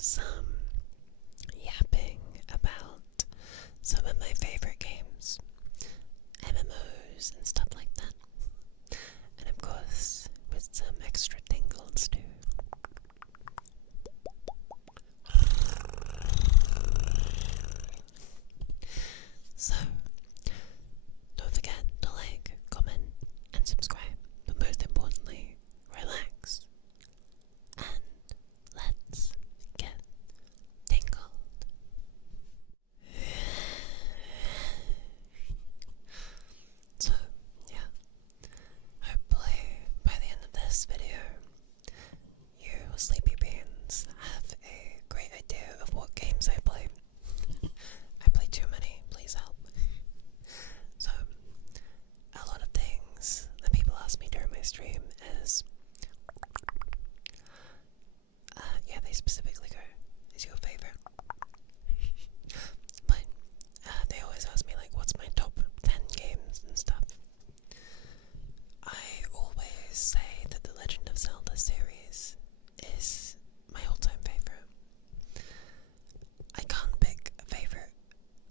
some yapping about some of my favorite games, MMOs and stuff like that, and of course with some extra tingles too. So, don't forget to like, comment, and subscribe, but most importantly, relax, and let's get tingled. So, yeah, hopefully by the end of this video, you sleepy beans have a great idea of what games I play. I play too many, please help. So, a lot of things that people ask me during my stream is, yeah, they specifically go, is your favorite? But they always ask me, like, what's my top 10 games and stuff. I always say that the Legend of Zelda series is my all-time favorite. I can't pick a favorite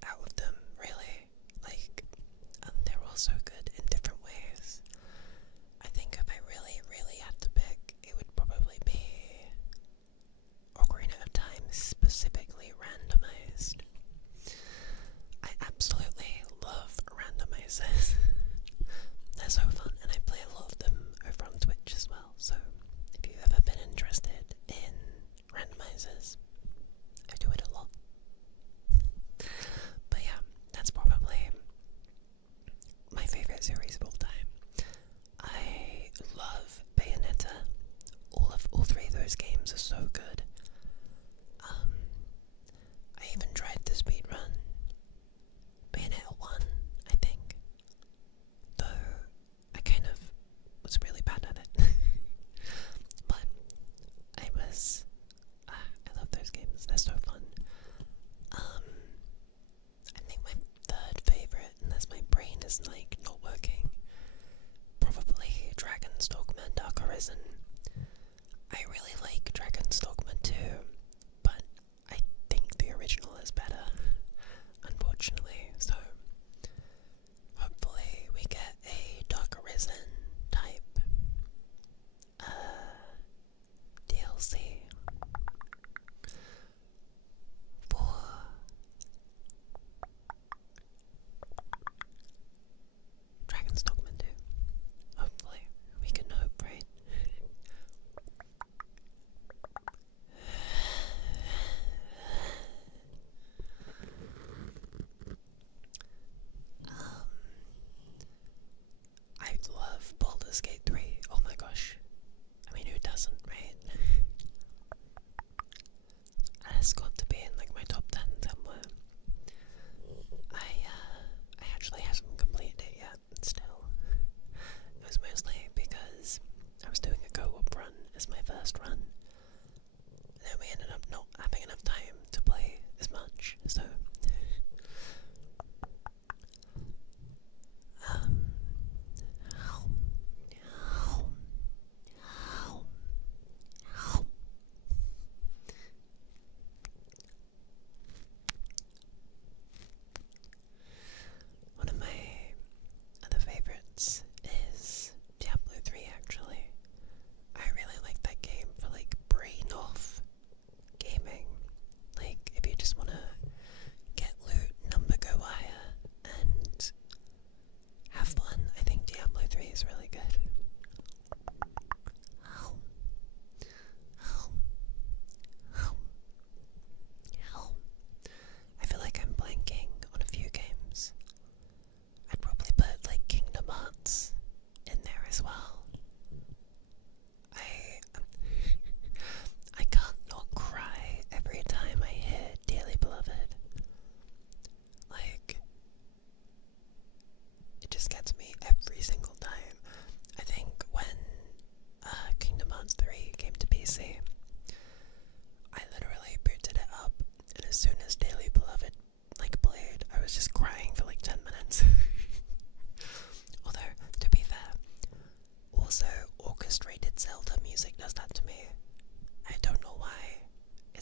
out of them, really. Like, they're all so good in different ways. I think if I really, really had to pick, it would probably be Ocarina of Time, specifically randomized. I absolutely love randomizers. They're so fun, and I play a lot of them over on Twitch as well, so if you've ever been interested in randomizers, I do it a lot. But yeah, that's probably my favorite series of all time. I love Bayonetta. All three of those games are so good. I even tried to speedrun Bayonetta 1, I think. Though I kind of was really bad at it. But I love those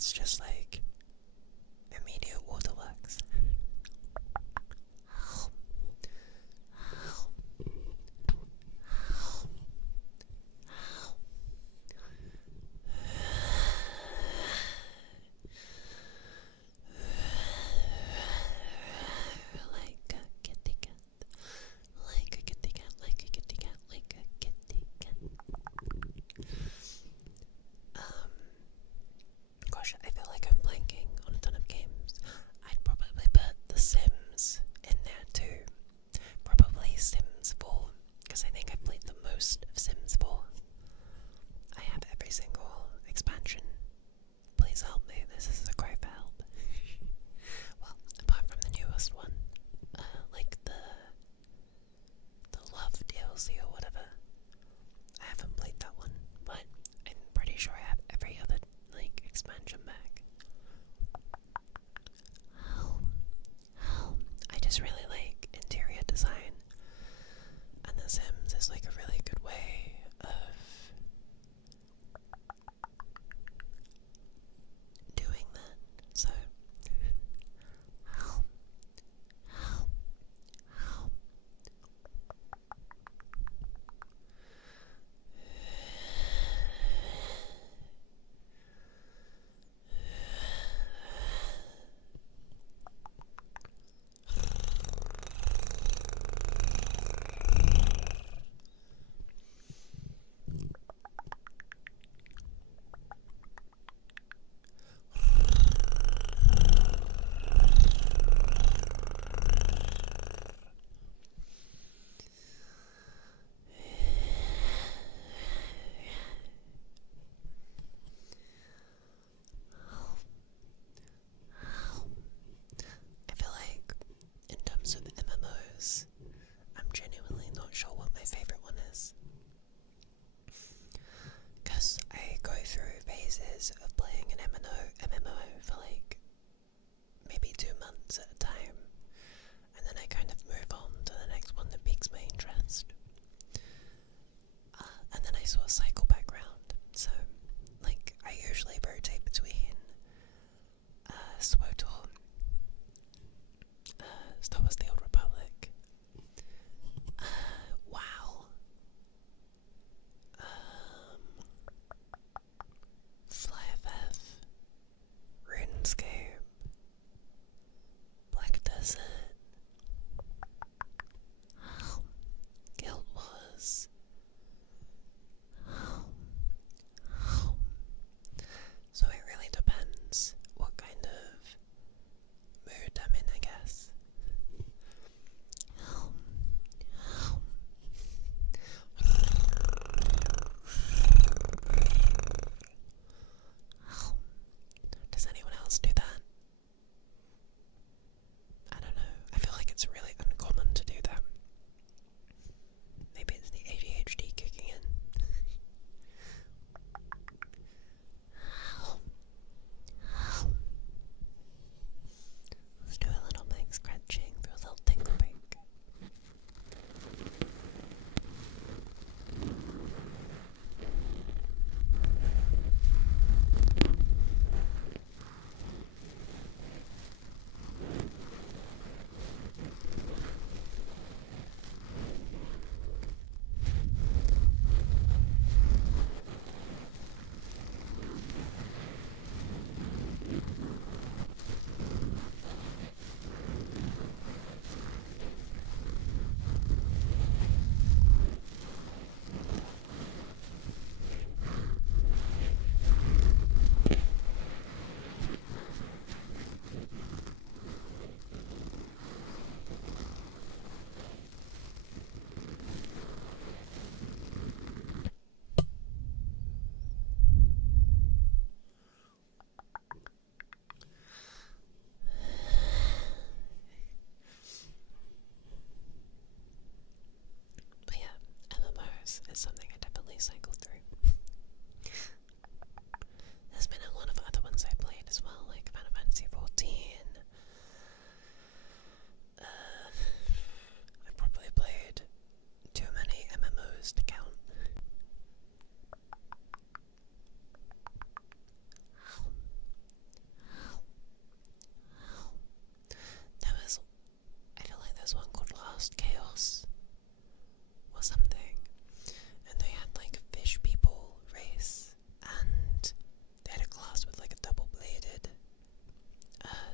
it's just like immediate waterworks. Like a kitty cat, like a kitty cat, like a kitty cat, like a kitty cat. Gosh, I feel like I'm blanking on a ton of games. I'd probably put The Sims in there too. Probably Sims 4, because I think I've played the most of Sims 4. I have every single expansion. Please help me, this is a cry for help. Well, apart from the newest one, like the Love DLC or whatever. I haven't played that one, but I'm pretty sure I have every other, like, expansion pack. I just really like interior design, and The Sims is like a really good way of doing that. So I feel like in terms of MMOs, I'm genuinely not sure what my favorite one is. Because I go through phases of playing an MMO for like maybe 2 months at a time, and then I kind of move on to the next one that piques my interest. And then I sort of cycle back round. So, like, I usually rotate between SWTOR, Star Wars The Old Republic, WoW, FlyFF, RuneScape, Black Desert, Guild Wars. So I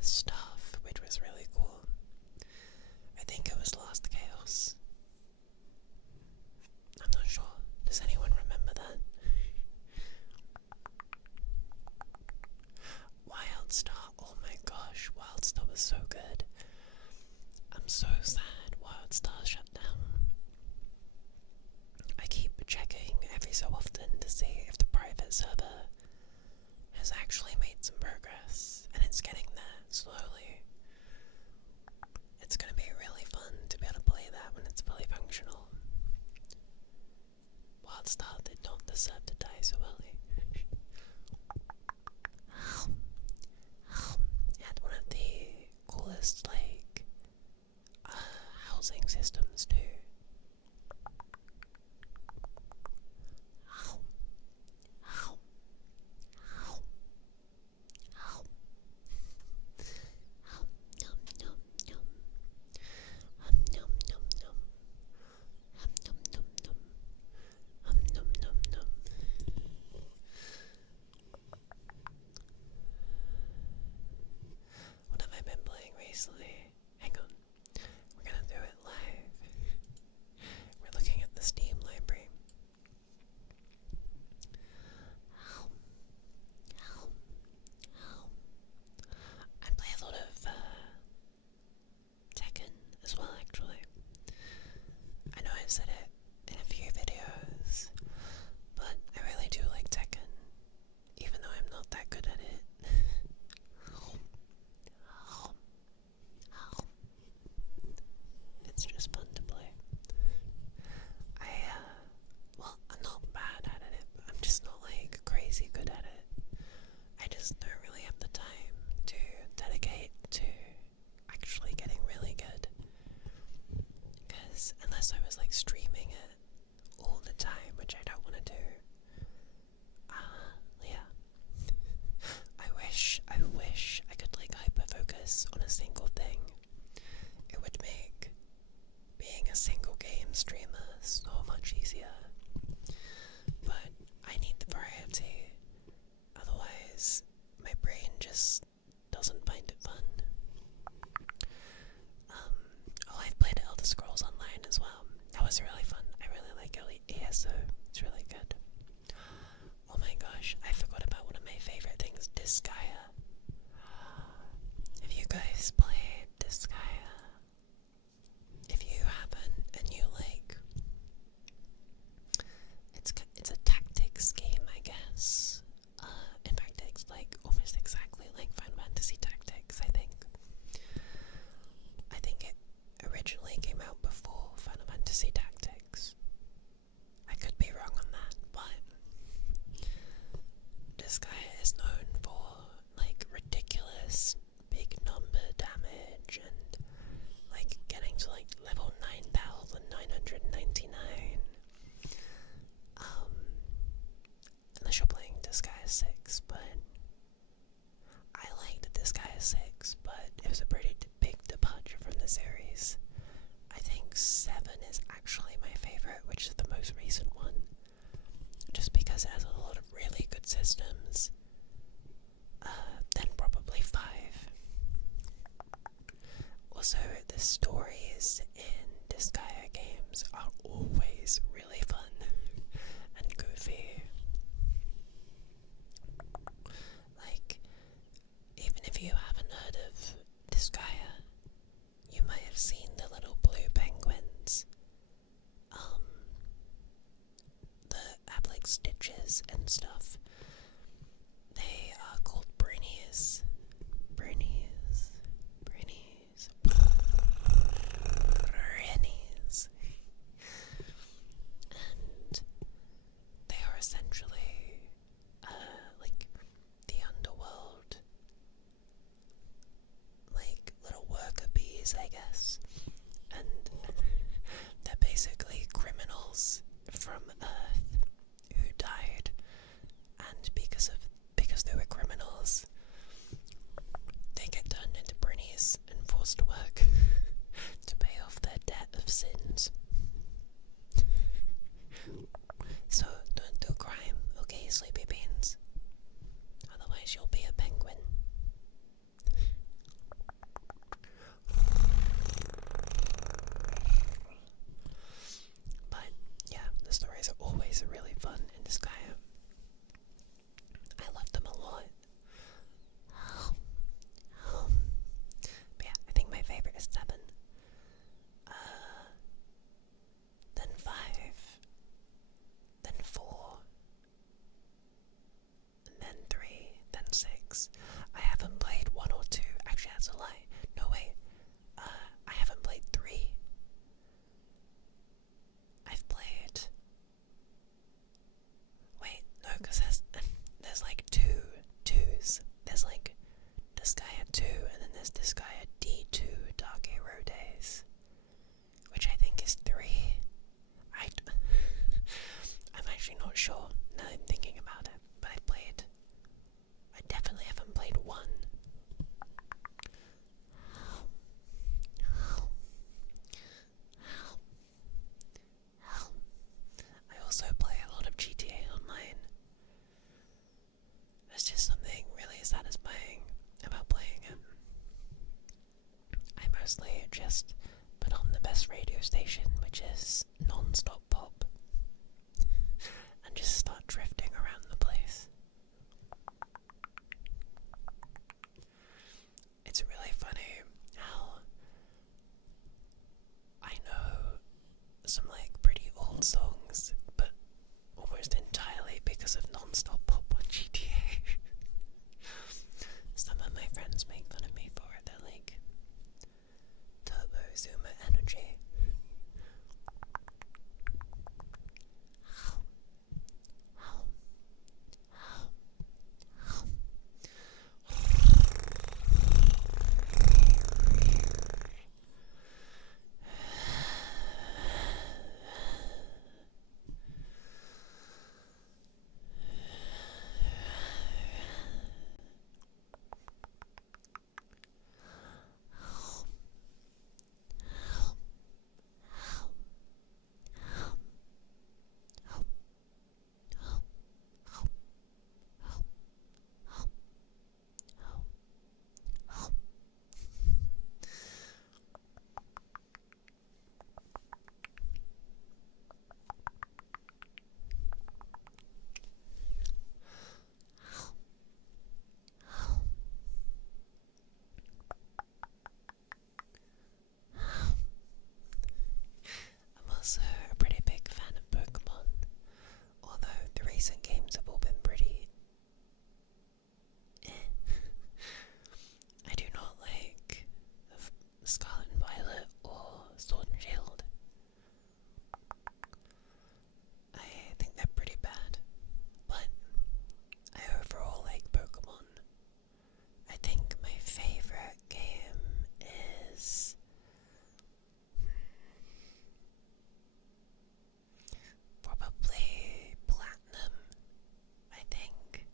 stuff, which was really cool. I think it was Last Chaos. I'm not sure. Does anyone remember that? Wildstar, oh my gosh, Wildstar was so good. I'm so sad Wildstar shut down. I keep checking every so often to see if the private server has actually made some progress, and it's getting there slowly. It's going to be really fun to be able to play that when it's fully functional. Wildstar did not deserve to die so early. It had one of the coolest, like, housing systems too. What have I been playing recently? Hang on. We're gonna do it live. We're looking at the Steam library. I play a lot of Tekken as well, actually. I know I've said it in a few videos, but I really do like Tekken, even though I'm not that good at it. It's just fun to play. Well, I'm not bad at it, but I'm just not like crazy good at it. I just don't really have the time to dedicate to actually getting really good. Because unless I was like streaming it all the time, which I don't want to do, yeah. I wish I could like hyper focus on a single thing. It would make being a single game streamer so much easier. But I need the variety, otherwise my brain just doesn't find it fun. I've played Elder Scrolls Online as well. That was really fun. I really like ESO. It's really good. Oh my gosh, I forgot about one of my favorite things, Disgaea. Have you guys played Disgaea? If you haven't and you like, it's a tactics game, I guess. In fact, it's like almost exactly like Final Fantasy Tactics, I think. I think it originally came out before Final Fantasy Tactics. I could be wrong on that, but this guy is known for like ridiculous big number damage and like getting to like level 9,999. Unless you're playing Disgaea 6, but I liked Disgaea 6, but it was a pretty big departure from the series. I think 7 is actually my favorite, which is the most recent one, just because it has a lot of really good systems. Then probably 5. Also, the stories in Disgaea games are always really fun and goofy. Like, even if you haven't heard of Disgaea, you might have seen the little blue penguins. That have like stitches and stuff. They are called Brinies. Brinies. Brinies. Brinies. And they are essentially like the underworld, like little worker bees, I guess. And they're basically criminals from Earth who died, and because they were criminals, they get turned into Brinies and forced to work to pay off their debt of sins. So don't do crime, okay, sleepy beans? Otherwise you'll be a penguin. I haven't played 1 or 2. Actually, that's a lie. No, wait. I haven't played 3. I've played... Wait, no, because there's like twos. There's like Disgaea 2, and then there's Disgaea D2 Dark Hero Days, which I think is 3. I'm actually not sure now I'm thinking about it, but I definitely haven't played 1. I also play a lot of GTA Online. There's just something really satisfying about playing it. I mostly just put on the best radio station, which is non-stop pop, and just start drifting around the place. It's really funny how I know some like pretty old songs, but almost entirely because of non-stop pop on GTA. Some of my friends make fun of me for it. They're like, Turbo Zoomer energy. I'm also a pretty big fan of Pokemon, although the recent games have all been pretty I do not like Scarlet and Violet or Sword and Shield. I think they're pretty bad, but I overall like Pokemon. I think my favorite game is probably Platinum, I think.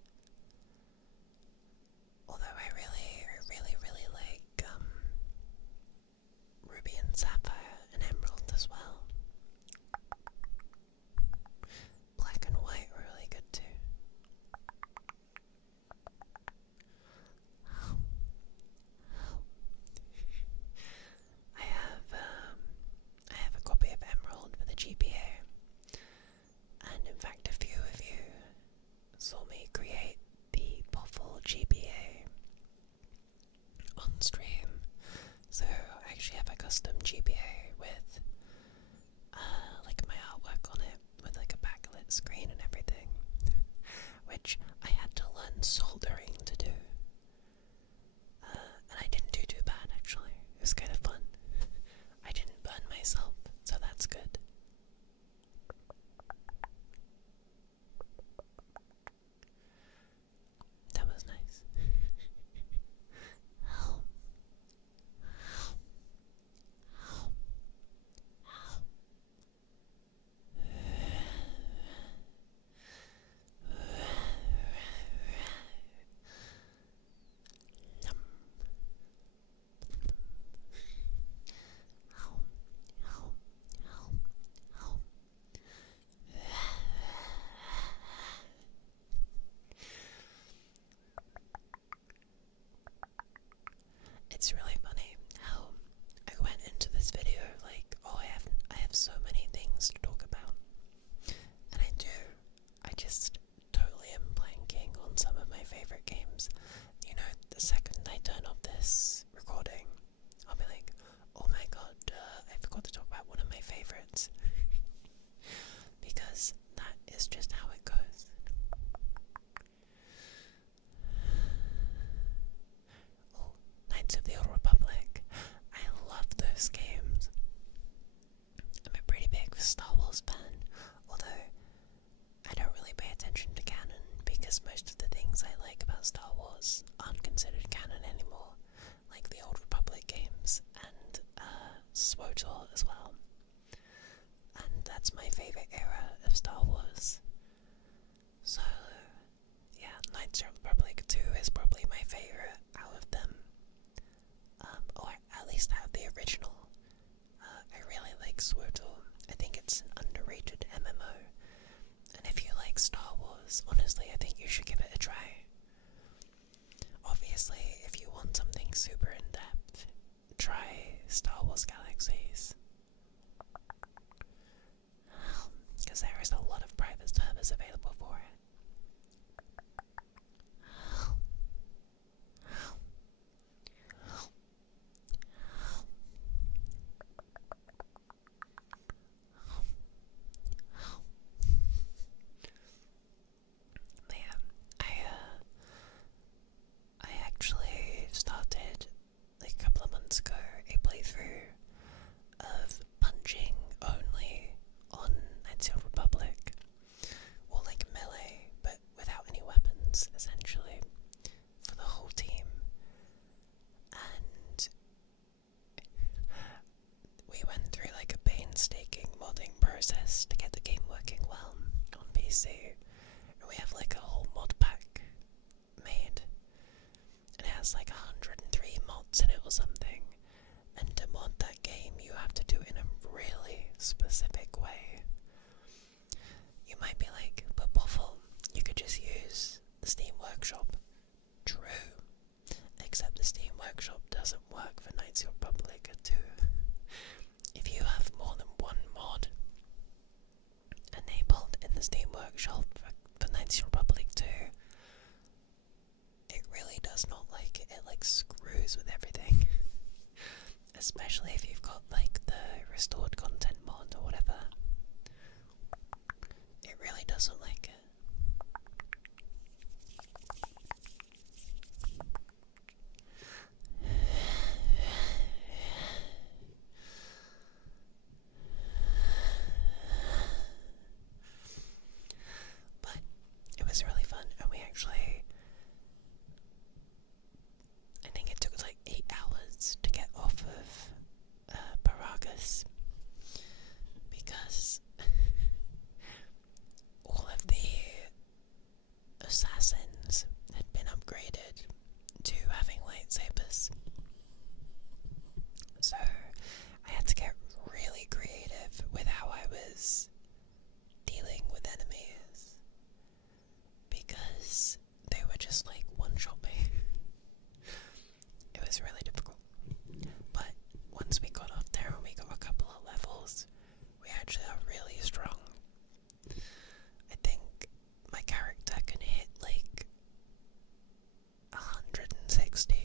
Although I really like Ruby and Sapphire and Emerald as well. Black and White were really good too. I have a copy of Emerald for the GBA, and in fact a few of you saw me create the Poffle GBA on stream, so I actually have a custom GBA with like my artwork on it, with like a backlit screen and everything, which I had to learn soldering to do, and I didn't do too bad actually. It was kind of fun. I didn't burn myself, so that's good. That was nice. It's really funny how I went into this video like, oh, I have so many things to talk about, and I do. I just totally am blanking on some of my favorite games. You know, the second I turn off this recording, I'll be like, oh my god, I forgot to talk about one of my favorites. Because that is just how it goes. super in depth, try Star Wars Galaxies. Because there is a lot of private servers available for it. But yeah, I actually started like a couple of months ago a playthrough of punching only on Knights of the Republic, or like melee, but without any weapons, essentially, for the whole team. And we went through like a painstaking modding process to get the game working well on PC. And we have like a whole mod pack made. And it has like 103 mods in it or something. And to mod that game, you have to do it in a really specific way. You might be like, but Poffle, you could just use the Steam Workshop. True. Except the Steam Workshop doesn't work for Knights of the Republic 2. If you have more than one mod enabled in the Steam Workshop for Knights of the Republic 2, it really does not like it. It like screws with everything. Especially if you've got like the restored content mod or whatever. It really doesn't like it. But it was really fun, and we actually, I think it took us like 8 hours to get off of Paragus, because all of the assassins had been upgraded to having lightsabers. So I had to get really creative with how I was dealing with enemies, because they were just like one-shot me. It was really difficult. But once we got off there and we got a couple of levels, we actually are really strong. I think my character can hit like 160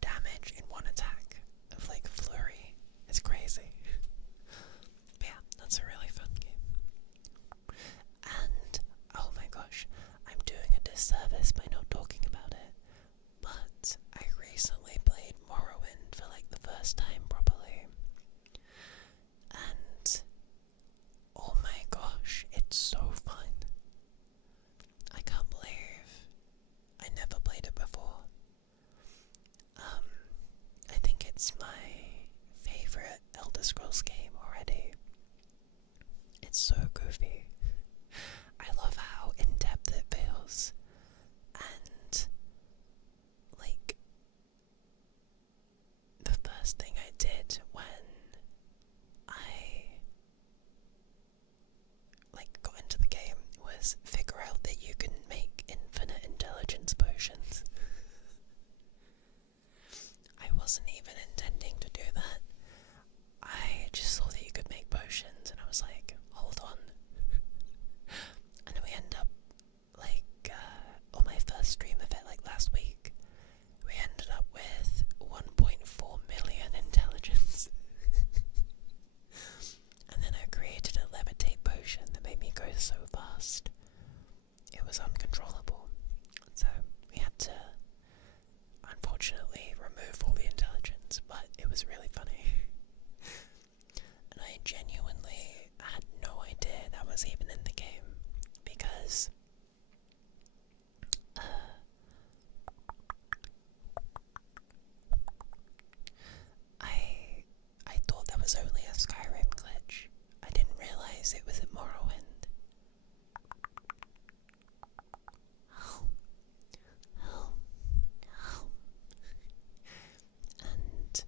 damage in one attack of like flurry. It's crazy. But yeah, that's a really fun game. And oh my gosh, I'm doing a disservice by not talking about it, but I recently played Morrowind for like the first time properly, and oh my gosh, it's so fun. I can't believe I never played it before. I think it's my favourite Elder Scrolls game already. It's so goofy. I love how in-depth it feels, and like the first thing I did when I like got into the game was figure out that you can make infinite intelligence potions. I wasn't even intending to do that. I just saw that you could make potions, and I was like, hold on. And we end up like on my first stream of it, like last week, we ended up with 1.4 million intelligence. And then I created a levitate potion that made me go so fast. It was uncontrollable. So we had to, unfortunately, remove all the intelligence, but it was really funny. And I genuinely had no idea that was even in the game, because I thought that was only a Skyrim glitch. I didn't realise it was in Morrowind. And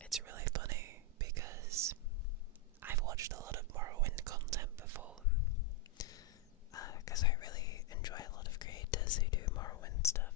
it's really funny because I've watched a lot of Morrowind content before, because I really enjoy a lot of creators who do Morrowind stuff.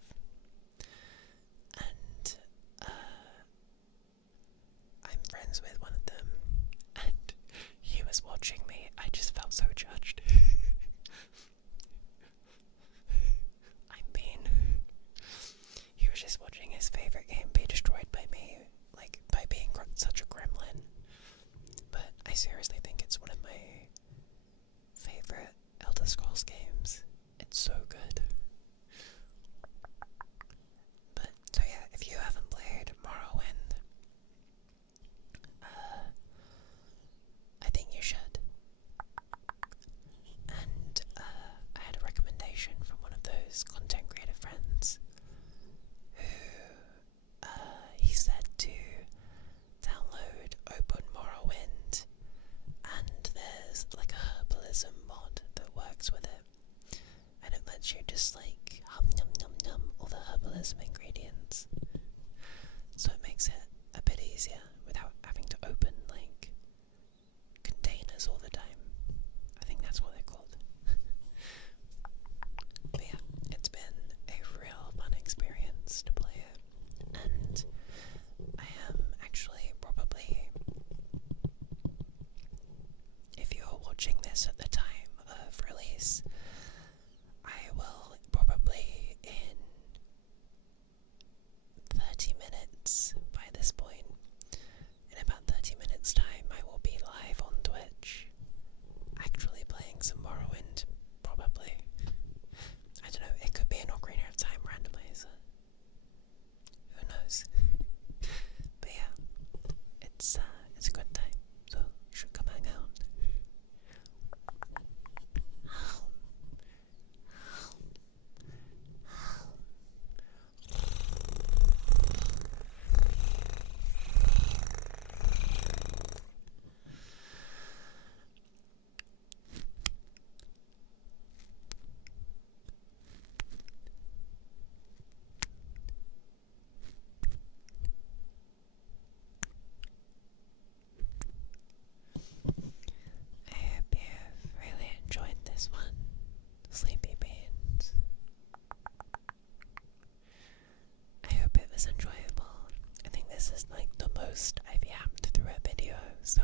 So,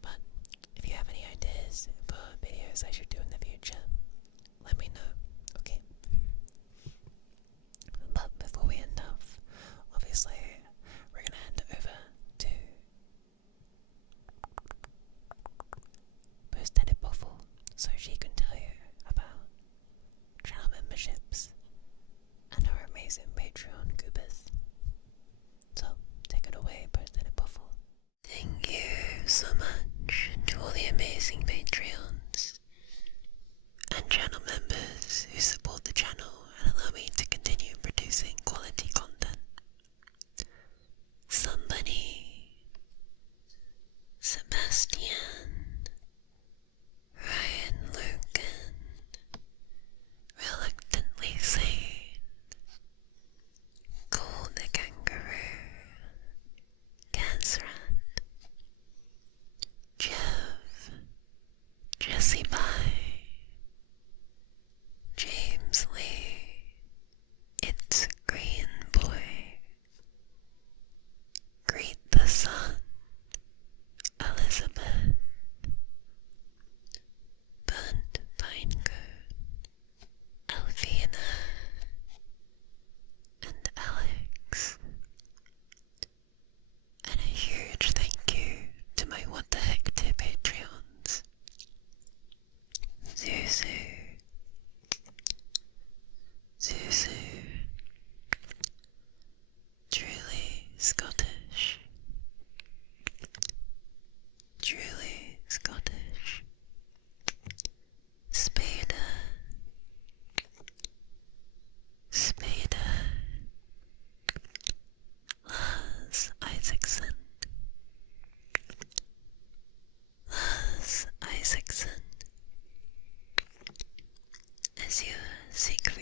but if you have any ideas for videos I should do in the future, let me know, okay? But before we end off, obviously, we're gonna hand it over to Post-Edit Poffle so she can tell you about channel memberships and our amazing Patreon goobers. So, take it away, Post-Edit Poffle. Thank you so much to all the amazing Patreons and channel members who support the channel and allow me to continue producing quality content. Somebody, Sebastian, Ryan Lucan, Reluctantly Sane, Cole the Kangaroo, Gazrat, Jeff, Jesse Pye, James Lee, It's Green Boy, Greet the Sun, Elizabeth, Burnt Pinecone, Alvina, and Alex. And a huge thank you to my What the Heck 2 Patreons, Zuzu, Truly Scottish, Spader, Lars Isaacson, Azure Siegfried,